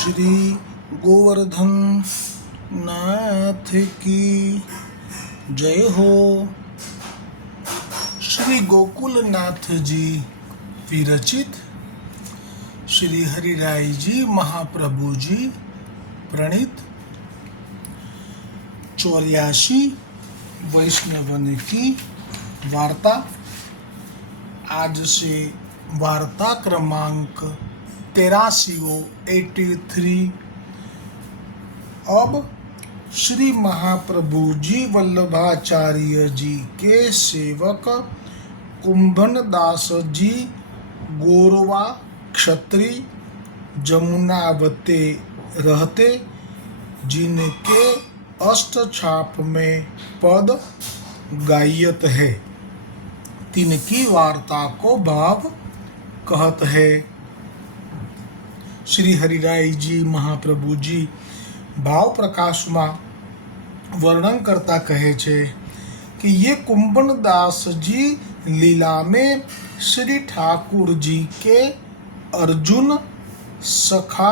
श्री गोवर्धन नाथ की। जय हो। श्री गोकुलनाथ जी, विरचित। श्री हरिराय जी, महाप्रभु जी, प्रणीत। चौरासी वैष्णवन की वार्ता। आज से वार्ता क्रमांक तेरासी एटी थ्री। अब श्री महाप्रभु जी वल्लभाचार्य जी के सेवक कुंभन दास जी गोरवा क्षत्रि जमुनावते रहते, जिनके अष्ट छाप में पद गायत है। तिनकी वार्ता को भाव कहत है। શ્રી હરિરાયજી મહાપ્રભુજી ભાવ પ્રકાશમાં વર્ણન કરતા કહે છે कि ये कुंभन दास जी लीला में श्री ठाकुर जी के अर्जुन सखा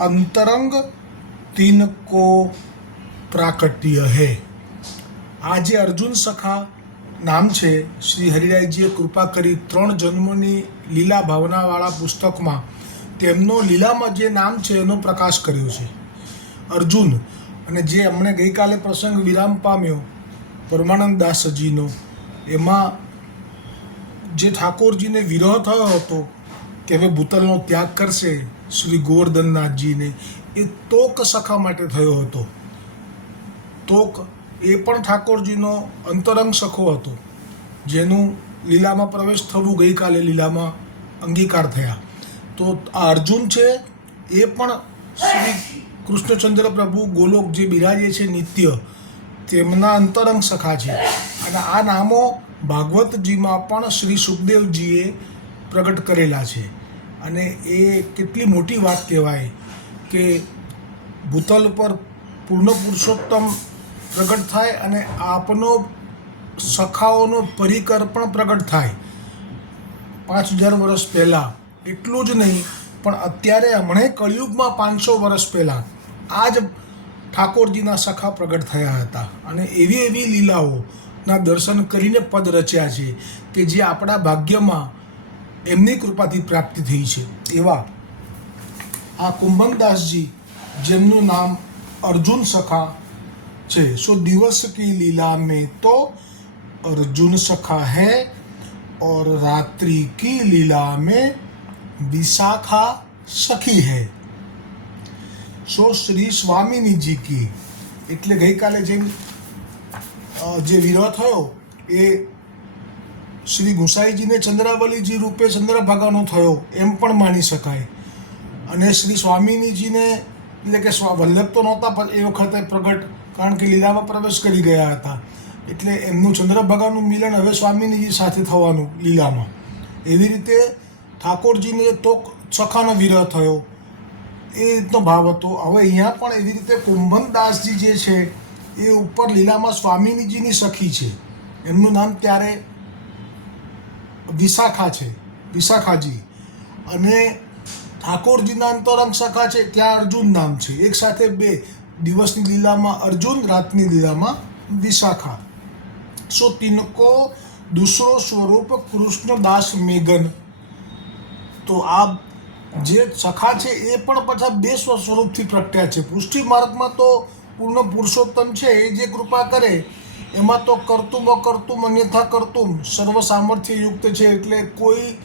अंतरंग तीन को प्राकट्य है આ જે અર્જુન સખા નામ છે શ્રી હરિરાયજીએ કૃપા કરી ત્રણ જન્મોની લીલા ભાવનાવાળા પુસ્તકમાં તેમનો લીલામાં જે નામ છે એનો પ્રકાશ કર્યો છે. અર્જુન અને જે હમણે ગઈકાલે પ્રસંગ વિરામ પામ્યો, પરમાનંદ દાસજીનો, એમાં જે ઠાકોરજીને વિરહ થયો હતો કે હવે ભૂતલનો ત્યાગ કરશે, શ્રી ગોવર્ધનનાથજીને, એ તોક સખા માટે થયો હતો. તોક એ પણ ઠાકોરજીનો અંતરંગ સખો હતો, જેનું લીલામાં પ્રવેશ થવું ગઈકાલે લીલામાં અંગીકાર થયા. તો આ અર્જુન છે, એ પણ શ્રી કૃષ્ણચંદ્ર પ્રભુ ગોલોક જે બિરાજે છે નિત્ય, તેમના અંતરંગ સખા છે. અને આ નામો ભાગવતજીમાં પણ શ્રી સુખદેવજીએ પ્રગટ કરેલા છે. અને એ કેટલી મોટી વાત કહેવાય કે ભૂતલ પર પૂર્ણ પુરુષોત્તમ પ્રગટ થાય અને આપનો સખાઓનો પરિકર પણ પ્રગટ થાય. પાંચ હજાર વર્ષ પહેલાં એટલું જ નહીં પણ અત્યારે હમણે કળિયુગમાં પાંચસો વર્ષ પહેલાં આ જ ઠાકોરજીના સખા પ્રગટ થયા હતા અને એવી એવી લીલાઓના દર્શન કરીને પદ રચ્યા છે કે જે આપણા ભાગ્યમાં એમની કૃપાથી પ્રાપ્તિ થઈ છે એવા આ કુંભનદાસજી જેમનું નામ અર્જુન સખા છે સો દિવસ કી લીલા में तो अर्जुन सखा है और रात्रि की लीला में विशाखा सखी है સો શ્રી સ્વામિનીજી કી એટલે ગઈકાલે જેમ અ, જે વિરહ થયો એ શ્રી ગુસાઈજીને ચંદ્રાવલીજી રૂપે ચંદ્રભાગાનો થયો એમ પણ માની શકાય અને શ્રી સ્વામિનીજીને એટલે કે સ્વા વલ્લભ તો નહોતા પણ એ વખતે પ્રગટ કારણ કે લીલામાં પ્રવેશ કરી ગયા હતા એટલે એમનું ચંદ્રભાગાનું મિલન હવે સ્વામિનીજી સાથે થવાનું લીલામાં એવી રીતે ઠાકોરજીને તો સખાનો વિરહ થયો, એ રીતનો ભાવ હતો. હવે અહીંયા પણ એવી રીતે કુંભનદાસજી જે છે, એ ઉપર લીલામાં સ્વામીજીની સખી છે. એમનું નામ ત્યારે વિશાખા છે, વિશાખાજી. અને ઠાકોરજીના અંતરંગ સખા છે, ત્યાં અર્જુન નામ છે. એક સાથે બે દિવસની લીલામાં અર્જુન, રાતની લીલામાં વિશાખા. સો તિનકો દૂસરો સ્વરૂપ કૃષ્ણદાસ મેઘન. તો આ જે સખા છે એ પણ પાછા બે સ્વ સ્વરૂપથી પ્રગટ્યા છે. પુષ્ટિ માર્ગમાં તો પૂર્ણ પુરુષોત્તમ છે, એ જે કૃપા કરે, એમાં તો કરતુમ અકર્તુમ અન્યથા કરતુમ સર્વ સામર્થ્ય યુક્ત છે, એટલે કોઈ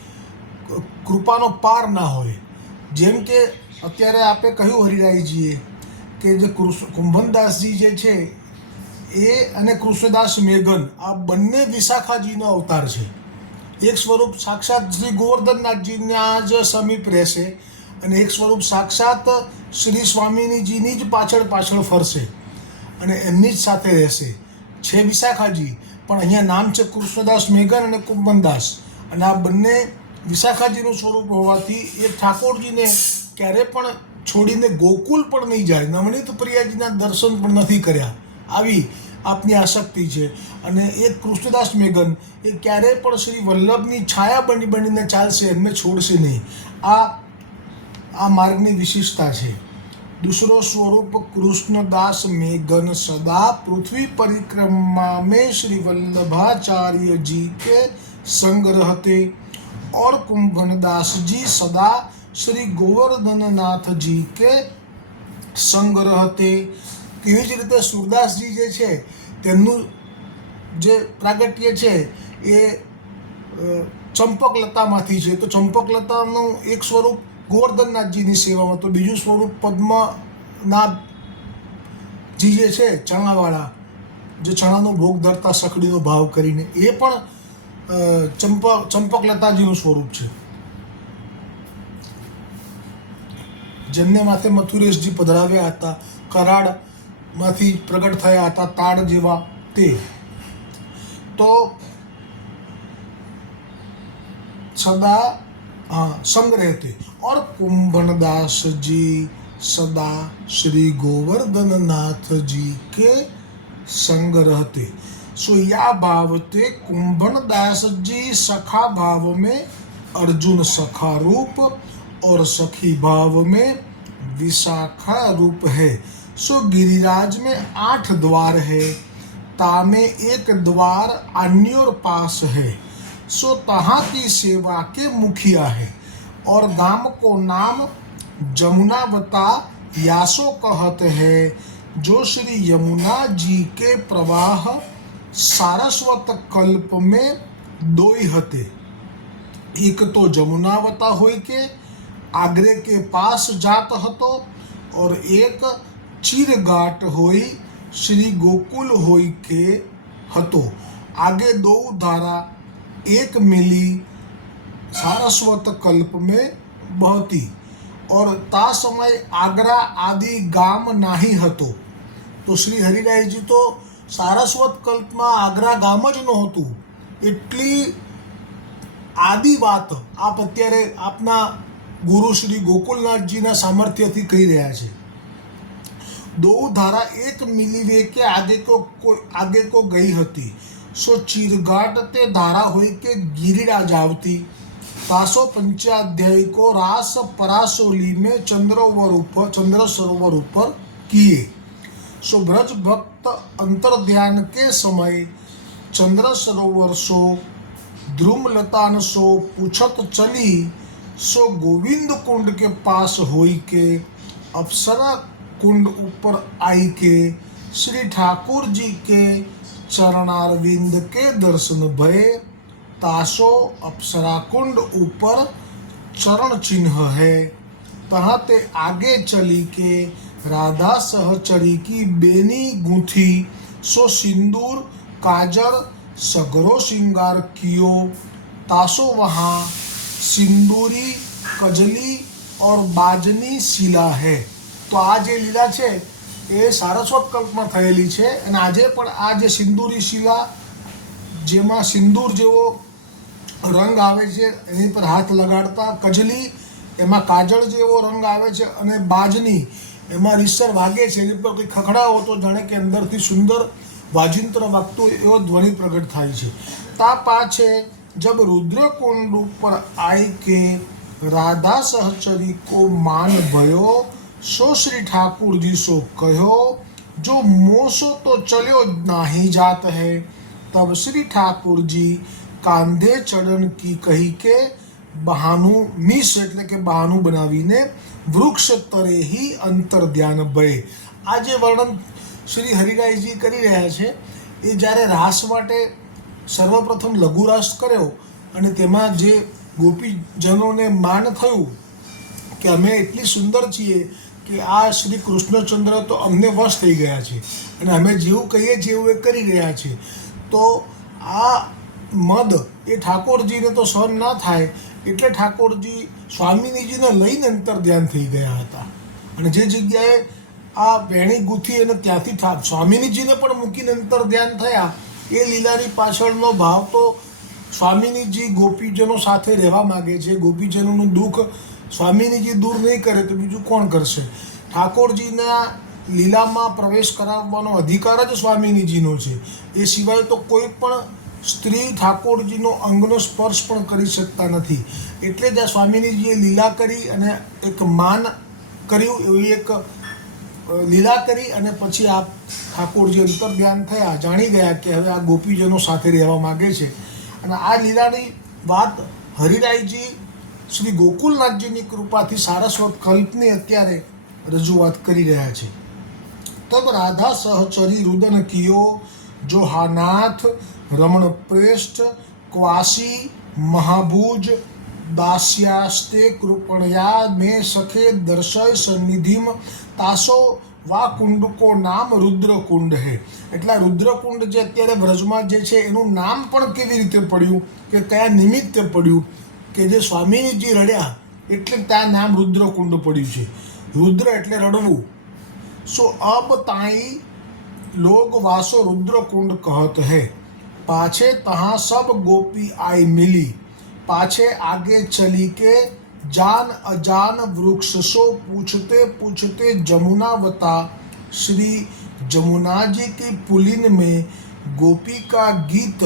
કૃપાનો પાર ના હોય. જેમ કે અત્યારે આપે કહ્યું હરિરાયજીએ કે જે કુંભનદાસજી જે છે, એ અને કૃષ્ણદાસ મેઘન, આ બંને વિશાખાજીનો અવતાર છે. એક સ્વરૂપ સાક્ષાત શ્રી ગોવર્ધનનાથજીના જ સમીપ રહેશે અને એક સ્વરૂપ સાક્ષાત શ્રી સ્વામિનીજીની જ પાછળ પાછળ ફરશે અને એમની જ સાથે રહેશે. છે વિશાખાજી, પણ અહીંયા નામ છે કૃષ્ણદાસ, મેઘન અને કુંભનદાસ અને આ બંને વિશાખાજીનું સ્વરૂપ હોવાથી એ ઠાકોરજીને ક્યારે પણ છોડીને ગોકુલ પણ નહીં જાય. નવનીત પ્રિયાજીના દર્શન પણ નથી કર્યા. આવી આપની આસક્તિ છે અને એ કૃષ્ણદાસ મેઘન એ ક્યારેય પણ શ્રી વલ્લભની છાયા બની બનીને ચાલશે એમને છોડશે નહીં આ આ માર્ગની વિશિષ્ટતા છે दूसरो स्वरूप कृष्णदास मेघन सदा पृथ्वी परिक्रमा में श्री वल्लभाचार्य जी के संग रहते और कुंभनदास जी सदा श्री गोवर्धन नाथ जी કે સંગ રહતે તેવી જ રીતે સુરદાસજી જે છે, તેમનું જે પ્રાગટ્ય છે, એ ચંપકલતામાંથી છે. તો ચંપકલતાનું એક સ્વરૂપ ગોવર્ધનનાથજીની સેવામાં. તો બીજું સ્વરૂપ પદ્મનાભજી જે છે, ચણાવાળા, જે ચણાનો ભોગ ધરતા સકડીનો ભાવ કરીને, એ પણ ચંપ ચંપક ચંપકલતાજીનું સ્વરૂપ છે. જેમને માથે મથુરેશજી પધરાવ્યા હતા. કરાડમાંથી પ્રગટ થયા હતા તાડ જેવા તે તો सदा हाँ संग रहते और कुंभनदास जी सदा श्री गोवर्धन नाथ जी के संग रहते सो या भाव ते कुंभनदास जी सखा भाव में अर्जुन सखा रूप और सखी भाव में विशाखा रूप है सो गिरिराज में आठ द्वार है तामे एक द्वार अन्योर पास है। सो तहाँ की सेवा के मुखिया है, और गाँव को नाम जमुनावता यासो कहत है, जो श्री यमुना जी के प्रवाह सारस्वत कल्प में दोई हते। एक तो जमुनावता होय के, आगरे के पास जात હતો और एक ચીરઘાટ હોઈ શ્રી ગોકુલ હોઈ કે હતો आगे दो धारा एक मिली सारस्वत कल्प में बहती और ता समय आगरा आदि ગામ નાહી હતો તો શ્રી હરિરાયજી તો સારસ્વત કલ્પમાં આગ્રા ગામ જ નહોતું એટલી આદિ વાત આપ અત્યારે આપના ગુરુ શ્રી ગોકુલનાથજીના સામર્થ્યથી કહી રહ્યા છે દો ધારા એક મિલીવે કે આગે કો કોઈ આગે કો ગઈ હતી સો ચીરઘાટ તે ધારા હોય કે गिरिराज आवती तासो पंचाध्याय को रास परासोली में चंद्रोवर ऊपर चंद्र सरोवर ऊपर किए सो ब्रज भक्त अंतर ध्यान के समय चंद्र सरोवर सो ध्रुम लतान सो पूछत चली सो गोविंद कुंड के पास होई के अप्सरा कुंड ऊपर आई के श्री ठाकुर जी के चरणारविंद के दर्शन भय। ताशो अप्सरा कुंड ऊपर चरण चिन्ह है। तहाँ ते आगे चली के राधा सहचरी की बेनी गुंथी। सो सिंदूर, काजर, सगरो श्रृंगार कियो। तासो वहाँ सिंदूरी, कजली और बाजनी शिला है। તો આ જે લીલા છે, એ સારસ્વત કલ્પમાં થયેલી છે અને આજે પણ આ જે સિંદૂરી શિલા, જેમાં સિંદૂર જેવો રંગ આવે છે, એની પર હાથ લગાડતા કજલી, એમાં કાજળ જેવો રંગ આવે છે અને બાજની, એમાં રીસર વાગે છે, એની પર કંઈ ખખડાવો તો જાણે કે અંદરથી સુંદર વાજિંત્ર વાગતું એવો ધ્વનિ પ્રગટ થાય છે. તા પાછે જબ રુદ્રકુંડ ઉપર આઈ કે, રાધા સહચરી કો માન ભયો सो श्री ठाकुर जी सो कहो जो मोसो तो चलो नाही जात है तब श्री ठाकुर जी કાંધે ચડન કી કહી કે બહાનું મીસ એટલે કે બહાનું બનાવીને વૃક્ષ તરે હિ અંતર ધ્યાન ભય આ જે વર્ણન શ્રી હરિરાયજી કરી રહ્યા છે એ જ્યારે રાસ માટે સર્વપ્રથમ લઘુરાસ કર્યો અને તેમાં જે ગોપીજનોને માન થયું કે અમે એટલી સુંદર છીએ કે આ શ્રી કૃષ્ણચંદ્ર તો અમને વશ થઈ ગયા છે. અને અમે જેવું કહીએ છીએ એવું એ કરી રહ્યા છે. તો આ મદ એ ઠાકોરજીને તો સહન ના થાય, એટલે ઠાકોરજી સ્વામિનીજીને લઈને અંતર ધ્યાન થઈ ગયા હતા. અને જે જગ્યાએ આ વેણી ગૂંથી અને ત્યાંથી ઠા, સ્વામિનીજીને પણ મૂકીને અંતર ધ્યાન થયા, એ લીલાની પાછળનો ભાવ તો સ્વામિનીજી ગોપીજનો સાથે રહેવા માગે છે. ગોપીજનોનું દુઃખ સ્વામિનીજી દૂર નહીં કરે તો બીજું કોણ કરશે? ઠાકોરજીના લીલામાં પ્રવેશ કરાવવાનો અધિકાર જ સ્વામિનીજીનો છે. એ સિવાય તો કોઈ પણ સ્ત્રી ઠાકોરજીનો અંગનો સ્પર્શ પણ કરી શકતા નથી. એટલે જ આ સ્વામિનીજીએ લીલા કરી અને એક માન કર્યું, એવી એક લીલા કરી અને પછી આ ઠાકોરજી અંતર ધ્યાન થયા. જાણી ગયા કે હવે આ ગોપીજનો સાથે રહેવા માગે છે. અને આ લીલાની વાત હરિરાયજી શ્રી ગોકુલનાથજીની કૃપાથી સારસ્વત કલ્પની અત્યારે રજૂઆત કરી રહ્યા છે. તબ રાધા સહચરી રુદન કિયો જો હાનાથ રમણ પ્રેષ્ઠ, ક્વાસી મહાભુજ દાસ્યાસ્તે કૃપણયા, મે સખે દર્શય સન્નિધિમ, તાસો વા કુંડકો નામ રુદ્રકુંડ હે. એટલા રુદ્રકુંડ જે અત્યારે વ્રજમાં જે છે, એનું નામ પણ કેવી રીતે પડ્યું? કે કયા નિમિત્તે પડ્યું? કે જે સ્વામીજી રડ્યા એટલે ત્યાં નામ રુદ્રકુંડ પડ્યું છે રુદ્ર એટલે રડવું सो अब ताई लोग वासो रुद्र कुंड कहत है पाछे तहाँ सब गोपी आई मिली पाछे आगे चली के जान अजान वृक्ष सो पूछते पूछते जमुनावता श्री जमुना जी की पुलिन में गोपी का गीत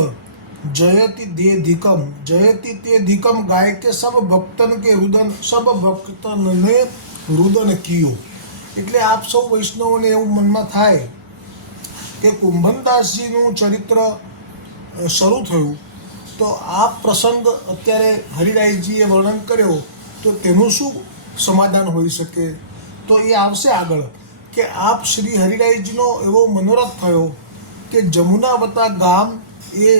जयति दे धिकम जयति ते धिकम गाय के सब भक्तन के रुदन सब भक्तन ने रुदन कियो એટલે આપ સૌ વૈષ્ણવોને એવું મનમાં થાય કે કુંભનદાસજીનું ચરિત્ર અ, શરૂ થયું તો આ પ્રસંગ અત્યારે હરિરાયજીએ વર્ણન કર્યો તો તેનું શું સમાધાન હોઈ શકે તો એ આવશે આગળ કે આપ શ્રી હરિરાયજીનો એવો મનોરથ થયો કે જમુનાવતા ગામ એ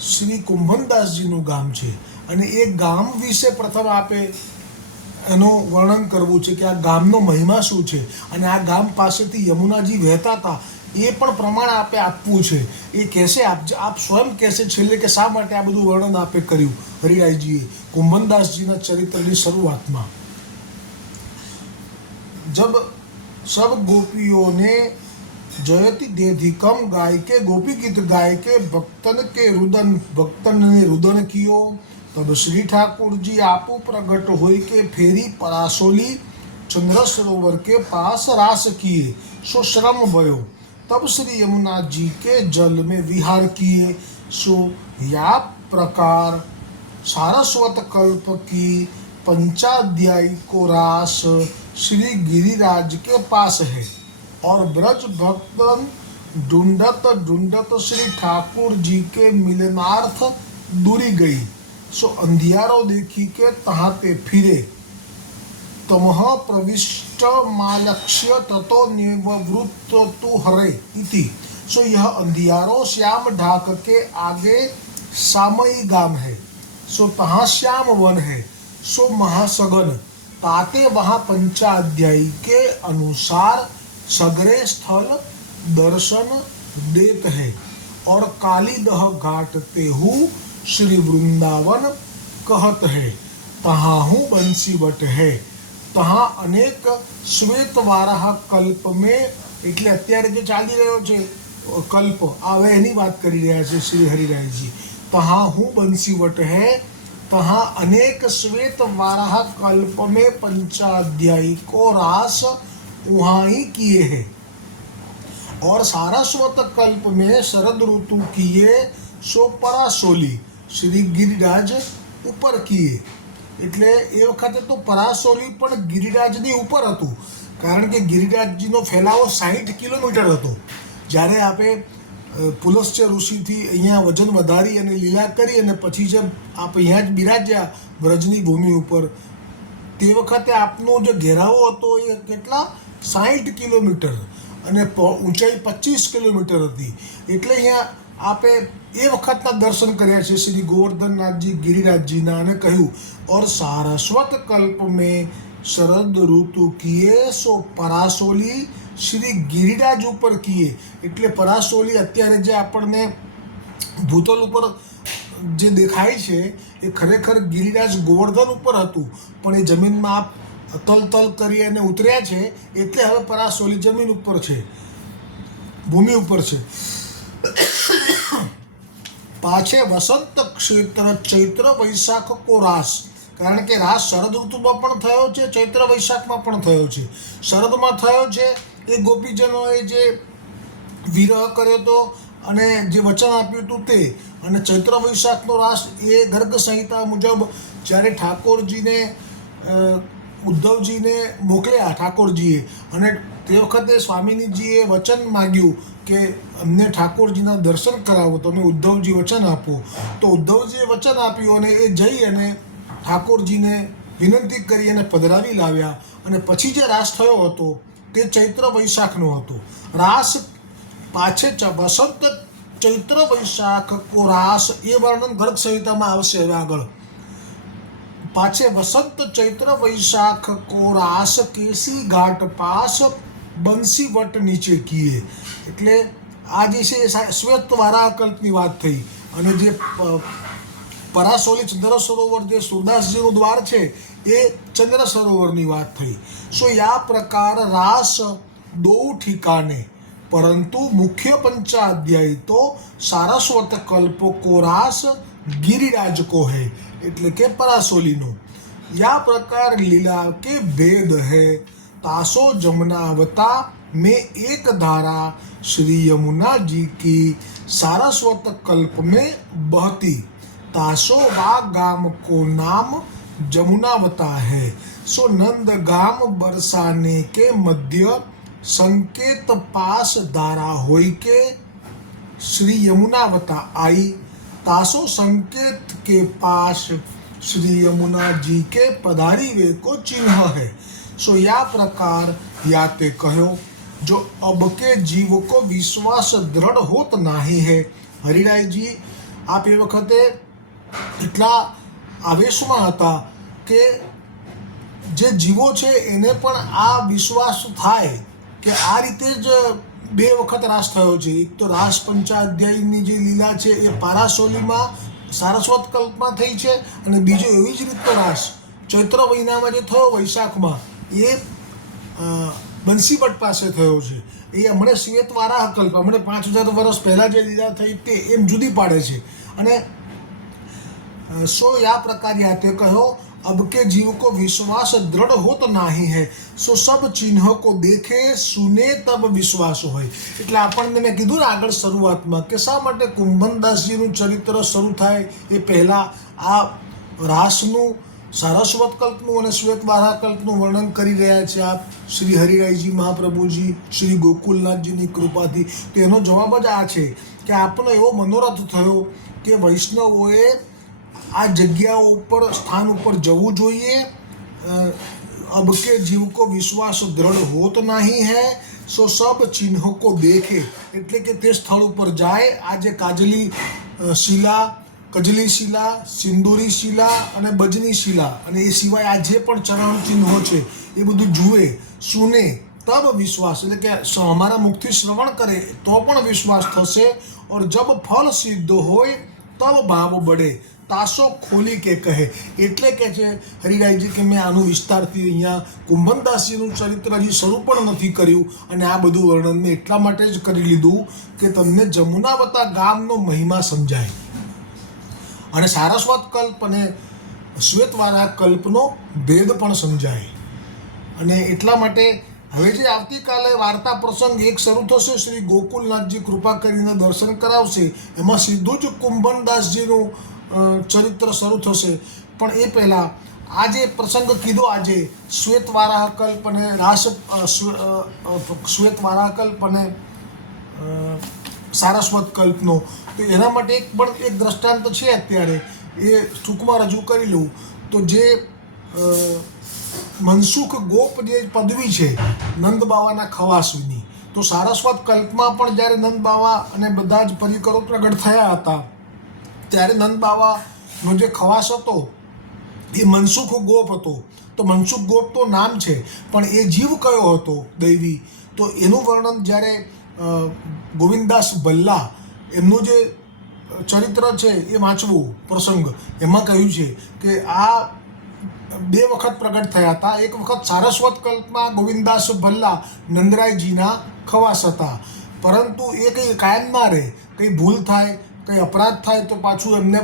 શ્રી કુંભનદાસજીનું ગામ છે. અને એ ગામ વિશે પ્રથમ આપે એનું વર્ણન કરવું છે કે આ ગામનો મહિમા શું છે? અને આ ગામ પાસેથી યમુનાજી વહેતા હતા એ પણ પ્રમાણ આપે આપવું છે. એ કહેશે આપ આપ સ્વયં કહેશે છેલ્લે કે શા માટે આ બધું વર્ણન આપે કર્યું? હરિરાયજીએ કુંભનદાસજીના ચરિત્રની શરૂઆતમાં. જબ સબ ગોપીઓને जयति देधिकम गाय के गोपी गीत गाय के भक्तन के रुदन, भक्तन ने रुदन कियो। तब श्री ठाकुर जी आपू प्रगट हो के फेरी परासोली चंद्र सरोवर के पास रास किए, सो श्रम भयो। तब श्री यमुना जी के जल में विहार किए, सो या प्रकार सारस्वत कल्प की पंचाध्यायी को रास श्री गिरिराज के पास है। और ब्रज भक्तन ढूंढत ढूंढत श्री ठाकुर जी के मिलनार्थ दूरी गई। सो अंधियारो देखी के तहाँ ते फिरे। तमह प्रविष्ट मालक्ष्य ततो निवृत्त तु हरे इति। सो यह अंधियारो श्याम ढाक के आगे सामयी गाम है। सो तहाँ श्याम वन है। सो महासगन ताते वहाँ पंचाध्यायी के अनुसार सगरे स्थल दर्शन देत है और कालीदह घाट ते हु श्री वृंदावन कहत है तहाँ हूँ बंसीवट है તહા અનેક શ્વેત વારાહ કલ્પ મેં એટલે અત્યારે જે ચાલી રહ્યો છે અ, કલ્પ આવે એની વાત કરી રહ્યા છે શ્રી હરિરાયજી તહા હું બંસીવટ હે तहाँ अनेक श्वेत वाराह कल्प में पंचाध्यायी को रास वहाँ ही किए हैं और सारस्वत कल्प में शरद ऋतु किए सो परासोली શ્રી ગિરિરાજ ઉપર કિએ એટલે એ વખતે તો પરાસોલી પણ ગિરિરાજની ઉપર હતું કારણ કે ગિરિરાજજીનો ફેલાવો સાહીઠ કિલોમીટર હતો જ્યારે આપણે અ, પુલસ્ત્ય ઋષિથી અહીંયા વજન વધારી અને લીલા કરી અને પછી જે આપ અહીંયા જ બિરાજ્યા વ્રજની ભૂમિ ઉપર તે વખતે આપનો જે ઘેરાવો હતો એ કેટલા સાહીઠ કિલોમીટર અને ઊંચાઈ પચીસ કિલોમીટર હતી. એટલે અહીંયા આપે એ વખતના દર્શન કર્યા છે શ્રી ગોવર્ધનનાથજી, ગિરિરાજજીના અને કહ્યું, ઓર સારસ્વત કલ્પ મેં શરદ ઋતુ કીએ સો પરાસોલી શ્રી ગિરિરાજ ઉપર કીએ. એટલે પરાસોલી અત્યારે જે આપણને ભૂતલ ઉપર જે દેખાય છે, એ ખરેખર ગિરિરાજ ગોવર્ધન ઉપર હતું. પણ એ જમીનમાં આપ તલ તલ કરી અને ઉતર્યા છે, એટલે હવે પરાસોલી જમીન ઉપર છે. ભૂમિ ઉપર છે. પાછે વસંત ક્ષેત્ર, ચૈત્ર વૈશાખ કો રાસ કારણ કે રાસ શરદ ઋતુમાં પણ થયો છે, ચૈત્ર વૈશાખમાં પણ થયો છે. શરદમાં થયો છે, એ ગોપીજનોએ જે વિરહ કર્યો તો અને જે વચન આપ્યું હતું તે. અને ચૈત્ર વૈશાખનો રાસ એ ગર્ગ સંહિતા મુજબ જ્યારે ઠાકોરજીને ઉદ્ધવજીને મોકલ્યા, ઠાકોરજીએ. અને તે વખતે સ્વામિનીજીએ વચન માગ્યું કે અમને ઠાકોરજીના દર્શન કરાવો, તમે ઉદ્ધવજી વચન આપો. તો ઉદ્ધવજીએ વચન આપ્યું અને એ જઈ અને ઠાકોરજીને વિનંતી કરી અને પધરાવી લાવ્યા. અને પછી જે રાસ થયો હતો, તે ચૈત્ર વૈશાખનો હતો. રાસ પાછે વસંત ચૈત્ર વૈશાખ કો રાસ એ વર્ણન ગર્ગ સંહિતામાં આવશે હવે આગળ. પાછે વસંત ચૈત્ર વૈશાખ, કોરાસ કેસી ઘાટ પાસ, બંસી વટ નીચે કીએ. એટલે આ જે છે શ્વેત વારાકલ્પની વાત થઈ. અને જે પરાસોલી ચંદ્ર સરોવર જે સુરદાસજીનું દ્વાર છે, એ ચંદ્ર સરોવરની વાત થઈ. સો યા પ્રકાર રાસ દો ઠिकाने પરંતુ મુખ્ય પંચાધ્યાય તો સારસ્વત કલ્પ કો રાસ गिरिराज को है એટલે કે પરાસોલીનો યા પ્રકાર લીલા કે ભેદ है तासो जमुनावता में एक धारा श्री यमुना जी की सारस्वत कल्प में बहती तासो वा गाम को नाम जमुनावता है सो नंद गाम बरसाने के मध्य संकेत पास धारा होई के श्री यमुनावता आई तासो संकेत के पास श्री यमुना जी के पधारी वे को चिन्ह है सो या प्रकार याते कहो जो अब के जीव को विश्वास दृढ़ होत नाही है હરિરાયજી આપ એ વખતે એટલા આવેશમાં હતા કે જે જીવો છે એને પણ આ વિશ્વાસ થાય કે આ રીતે જ બે વખત રાસ થયો છે. એક તો રાસ પંચાધ્યાયની જે લીલા છે એ પારાસોલીમાં સારસ્વત કલ્પમાં થઈ છે અને બીજો એવી જ રીતનો રાસ ચૈત્ર મહિનામાં જે થયો વૈશાખમાં એ બંસીભટ્ટ પાસે થયો છે. એ હમણે શ્વેત વારાહ કલ્પ, હમણે પાંચ હજાર વર્ષ પહેલાં જે લીલા થઈ તે એમ જુદી પાડે છે. અને સો યા પ્રકાર યા તે કહ્યો अब के जीव को विश्वास दृढ़ होत नाही है સો સબ ચિહ્ન કો દેખે સુને તબ વિશ્વાસ હોય એટલે આપણને મેં કીધું ને આગળ શરૂઆતમાં કે શા માટે કુંભનદાસજીનું ચરિત્ર શરૂ થાય એ પહેલાં આ રાસનું સારસ્વત કલ્પનું અને શ્વેત વારા કલ્પનું વર્ણન કરી રહ્યા છે આપ શ્રી હરિરાયજી મહાપ્રભુજી શ્રી ગોકુલનાથજીની કૃપાથી તેનો જવાબ જ આ છે કે આપણને એવો મનોરથ થયો કે વૈષ્ણવોએ આ જગ્યાઓ ઉપર સ્થાન ઉપર જવું જોઈએ અ, अब के जीव को विश्वास दृढ़ होत नहीं है સો સબ ચિહ્નો કો દેખે એટલે કે તે સ્થળ ઉપર જાય આ જે કાજલી અ, શિલા કજલી શિલા સિંદૂરી શિલા અને બજની શિલા અને એ સિવાય આ જે પણ ચરણ ચિહ્નો છે એ બધું જુએ સુને તબ વિશ્વાસ એટલે કે સ- અમારા મુખથી શ્રવણ કરે તો પણ વિશ્વાસ થશે ઓર જબ ફળ સિદ્ધ હોય તબ ભાવ બળે, તાસો ખોલી કે કહે. એટલે કે છે, હરિરાયજી કે મેં આનું વિસ્તારથી અહીંયા કુંભનદાસજીનું ચરિત્ર હજી શરૂ પણ નથી કર્યું અને આ બધું વર્ણન મેં એટલા માટે જ કરી લીધું કે તમને જમુનાવતા ગામનો મહિમા સમજાય. અને સારસ્વત કલ્પ અને શ્વેતવારા કલ્પનો ભેદ પણ સમજાય. અને એટલા માટે હવે જે આવતીકાલે વાર્તા પ્રસંગ એક શરૂ થશે. શ્રી ગોકુલનાથજી કૃપા કરીને દર્શન કરાવશે. એમાં સીધું જ કુંભનદાસજીનું ચરિત્ર શરૂ થશે. પણ એ પહેલાં આ જે પ્રસંગ કીધો આજે. શ્વેત વારાહકલ્પ અને રાસ શ્વેત વારાહકલ્પ અને સારસ્વત કલ્પનો તો એના માટે એક પણ એક દ્રષ્ટાંત છે અત્યારે. એ ટૂંકમાં રજૂ કરી લઉં. તો જે મનસુખ ગોપ જે પદવી છે નંદ બાવાના ખવાસની તો સારસ્વત કલ્પમાં પણ જ્યારે નંદ બાવા અને બધા જ પરિકરો પ્રગટ થયા હતા, ત્યારે નંદ બાવાનો જે ખવાસ હતો, એ મનસુખ ગોપ હતો. તો મનસુખ ગોપ તો નામ છે, પણ એ જીવ કયો હતો, દૈવી? તો એનું વર્ણન જ્યારે ગોવિંદાસ ભલ્લા એમનું જે ચરિત્ર છે એ વાંચવું, પ્રસંગ, એમાં કહ્યું છે કે આ બે વખત પ્રગટ થયા હતા. એક વખત સારસ્વત કલ્પમાં ગોવિંદાસ ભલ્લા નંદરાયજીના ખવાસ હતા. પરંતુ એ કંઈ કાયમ ના રહે, કંઈ ભૂલ થાય, કંઈ અપરાધ થાય તો પાછું એમને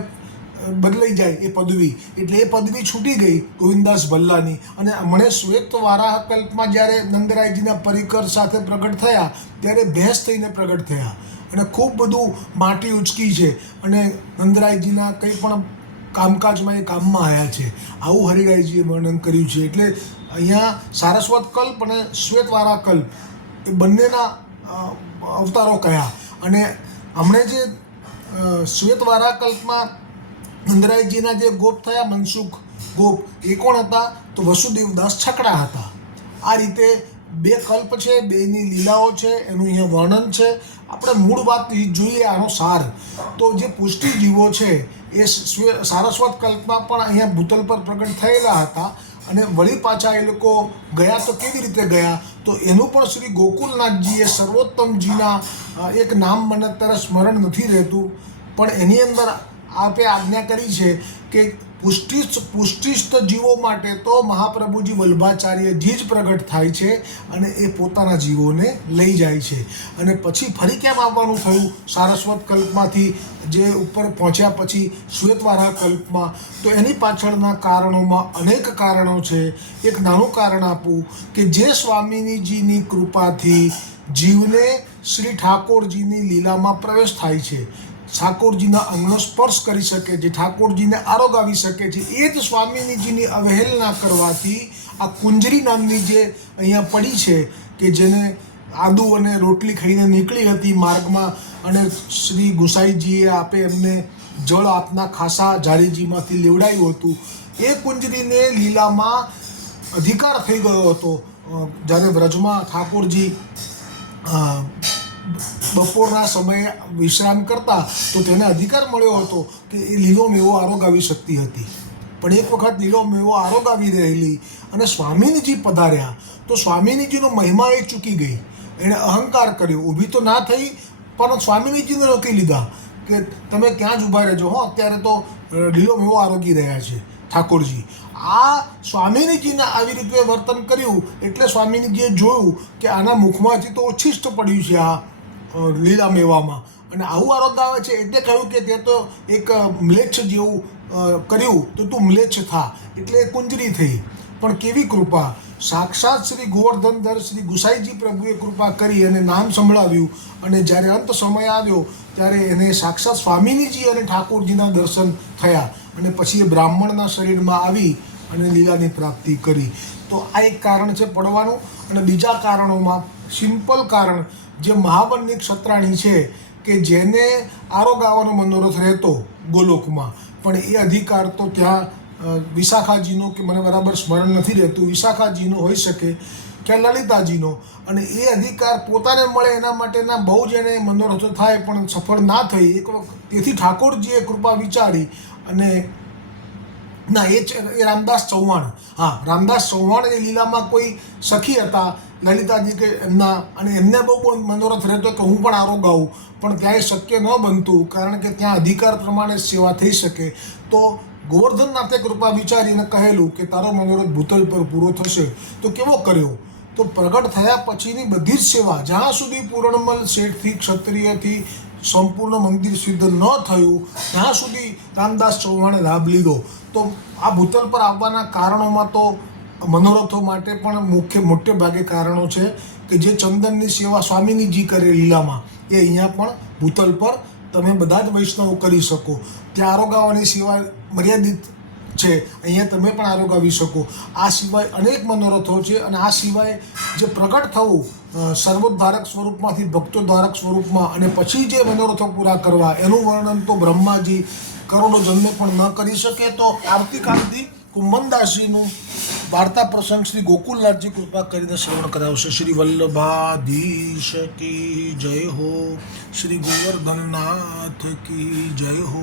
બદલાઈ જાય એ પદવી. એટલે એ પદવી છૂટી ગઈ ગોવિંદાસ ભલ્લાની. અને હમણે શ્વેત વારાહ કલ્પમાં જ્યારે નંદરાયજીના પરિકર સાથે પ્રગટ થયા, ત્યારે ભેંસ થઈને પ્રગટ થયા. અને ખૂબ બધું માટી ઉચકી છે. અને નંદરાયજીના કંઈ પણ કામકાજમાં એ કામમાં આવ્યા છે. આવું હરિરાયજીએ વર્ણન કર્યું છે. એટલે અહીંયા સારસ્વત કલ્પ અને શ્વેતવારા કલ્પ એ બંનેના અવતારો કયા. અને હમણે જે શ્વેતવારા કલ્પમાં ઇન્દ્રાયજીના જે ગોપ થયા, મનસુખ ગોપ, એ કોણ હતા? તો વસુદેવદાસ છકડા હતા. આ રીતે બે કલ્પ છે, બેની લીલાઓ છે, એનું અહીંયા વર્ણન છે. આપણે મૂળ વાત જોઈએ આનો સાર. તો જે પુષ્ટિ જીવો છે, એ સારસ્વત કલ્પમાં પણ અહીંયા ભૂતલ પર પ્રગટ થયેલા હતા અને વળી પાછા એ લોકો ગયા તો કેવી રીતે ગયા? તો એનું પણ શ્રી ગોકુલનાથજીએ સર્વોત્તમજીના એક નામ મને અત્યારે સ્મરણ નથી રહેતું, પણ એની અંદર આપે આજ્ઞા કરી છે કે પુષ્ટિસ્થ પુષ્ટિસ્થ જીવો માટે તો મહાપ્રભુજી વલ્ભાચાર્યજી જ પ્રગટ થાય છે અને એ પોતાના જીવોને લઈ જાય છે. અને પછી ફરી કેમ આવવાનું થયું? સારસ્વત કલ્પમાંથી જે ઉપર પહોંચ્યા પછી શ્વેતવારા કલ્પમાં. તો એની પાછળના કારણોમાં અનેક કારણો છે. એક નાનું કારણ આપું કે જે સ્વામિનીજીની કૃપાથી જીવને શ્રી ઠાકોરજીની લીલામાં પ્રવેશ થાય છે. ઠાકોરજીના અંગનો સ્પર્શ કરી શકે છે, ઠાકોરજીને આરોગાવી શકે છે, એ જ સ્વામીજીની અવહેલના કરવાથી આ કુંજરી નામની જે અહીંયા પડી છે કે જેને આદુ અને રોટલી ખાઈને નીકળી હતી માર્ગમાં અને શ્રી ગુસાઈજીએ આપે એમને જળ આપના ખાસા જાડીજીમાંથી લેવડાયું હતું. એ કુંજરીને લીલામાં અધિકાર થઈ ગયો હતો. જ્યારે વ્રજમાં ઠાકોરજી બપોરના સમયે વિશ્રામ કરતા તો તેને અધિકાર મળ્યો હતો કે એ લીલો મેવો આરોગાવી શકતી હતી. પણ એક વખત લીલો મેવો આરોગાવી રહેલી અને સ્વામીનીજી પધાર્યા તો સ્વામિનીજીનો મહિમા એ ચૂકી ગઈ. એણે અહંકાર કર્યો. ઊભી તો ના થઈ, પણ સ્વામિનીજીને રોકી લીધા કે તમે ક્યાં જ ઊભા રહેજો હો, અત્યારે તો લીલો મેવો આરોગી રહ્યા છે. ઠાકોરજી, આ સ્વામિનીજીને આવી રીતે વર્તન કર્યું એટલે સ્વામિનીજીએ જોયું કે આના મુખમાંથી તો ઓછિષ્ટ પડ્યું છે આ. લીલા મેવામાં. અને આવું આરોગ્ય આવે છે, એટલે કહ્યું કે તે તો એક મ્લેચ્છ જેવું કર્યું, તો તું મ્લેચ્છ થા. એટલે કુંજરી થઈ. પણ કેવી કૃપા. સાક્ષાત શ્રી ગોવર્ધનધર શ્રી ગુસાઈજી પ્રભુએ કૃપા કરી અને નામ સંભળાવ્યું. અને જ્યારે અંત સમય આવ્યો, ત્યારે એને સાક્ષાત સ્વામિનીજી અને ઠાકોરજીના દર્શન થયા. અને પછી એ બ્રાહ્મણના શરીરમાં આવી અને લીલાની પ્રાપ્તિ કરી. તો આ એક કારણ છે પડવાનું. અને બીજા કારણોમાં સિમ્પલ કારણ જે મહાબળની ક્ષત્રાણી છે કે જેને આરોગાવાનો મનોરથ રહેતો ગોલોકમાં. પણ એ અધિકાર તો ત્યાં વિશાખાજીનો કે મને બરાબર સ્મરણ નથી રહેતું. વિશાખાજીનો હોઈ શકે કે લલિતાજીનો. અને એ અધિકાર પોતાને મળે એના માટેના બહુ જ એને મનોરથો થાય પણ સફળ ના થઈ. એક વખત તેથી ઠાકોરજીએ કૃપા વિચારી અને ના, એ રામદાસ ચૌહાણ. હા, રામદાસ ચૌહાણ એ લીલામાં કોઈ સખી હતા. લલિતાજી કે એમના અને એમને બહુ મનોરથ રહેતો કે હું પણ આરોગાવું પણ ત્યાં એ શક્ય ન બનતું, કારણ કે ત્યાં અધિકાર પ્રમાણે સેવા થઈ શકે. તો ગોવર્ધનનાથે કૃપા વિચારીને કહેલું કે તારો મનોરથ ભૂતલ પર પૂરો થશે. તો કેવો કર્યો? તો પ્રગટ થયા પછીની બધી જ સેવા, જ્યાં સુધી પૂર્ણમલ શેઠથી, ક્ષત્રિયથી સંપૂર્ણ મંદિર સિદ્ધ ન થયું, ત્યાં સુધી રામદાસ ચૌહાણે લાભ લીધો. તો આ ભૂતલ પર આવવાના કારણોમાં તો મનોરથો માટે પણ મુખ્ય મોટે ભાગે કારણો છે કે જે ચંદનની સેવા સ્વામીનીજી કરે લીલામાં, એ અહીંયા પણ ભૂતલ પર તમે બધા જ વૈષ્ણવો કરી શકો. ત્યાં આરોગાવાની સેવા મર્યાદિત છે, અહીંયા તમે પણ આરોગાવી શકો. આ સિવાય અનેક મનોરથો છે અને આ સિવાય જે પ્રગટ થવું સર્વોદ્ધારક સ્વરૂપમાંથી ભક્તોદ્ધારક સ્વરૂપમાં અને પછી જે મનોરથો પૂરા કરવા, એનું વર્ણન તો બ્રહ્માજી કરોડો જન્મે પણ ન કરી શકે તો આવતીકાલથી કુંભનદાસીનું વાર્તા પ્રસંગ શ્રી ગોકુલનાથજી કૃપા કરીને શ્રવણ કરાવશે શ્રી વલ્લભાધીશ કી જય હો શ્રી ગોવર્ધનનાથ કી જય હો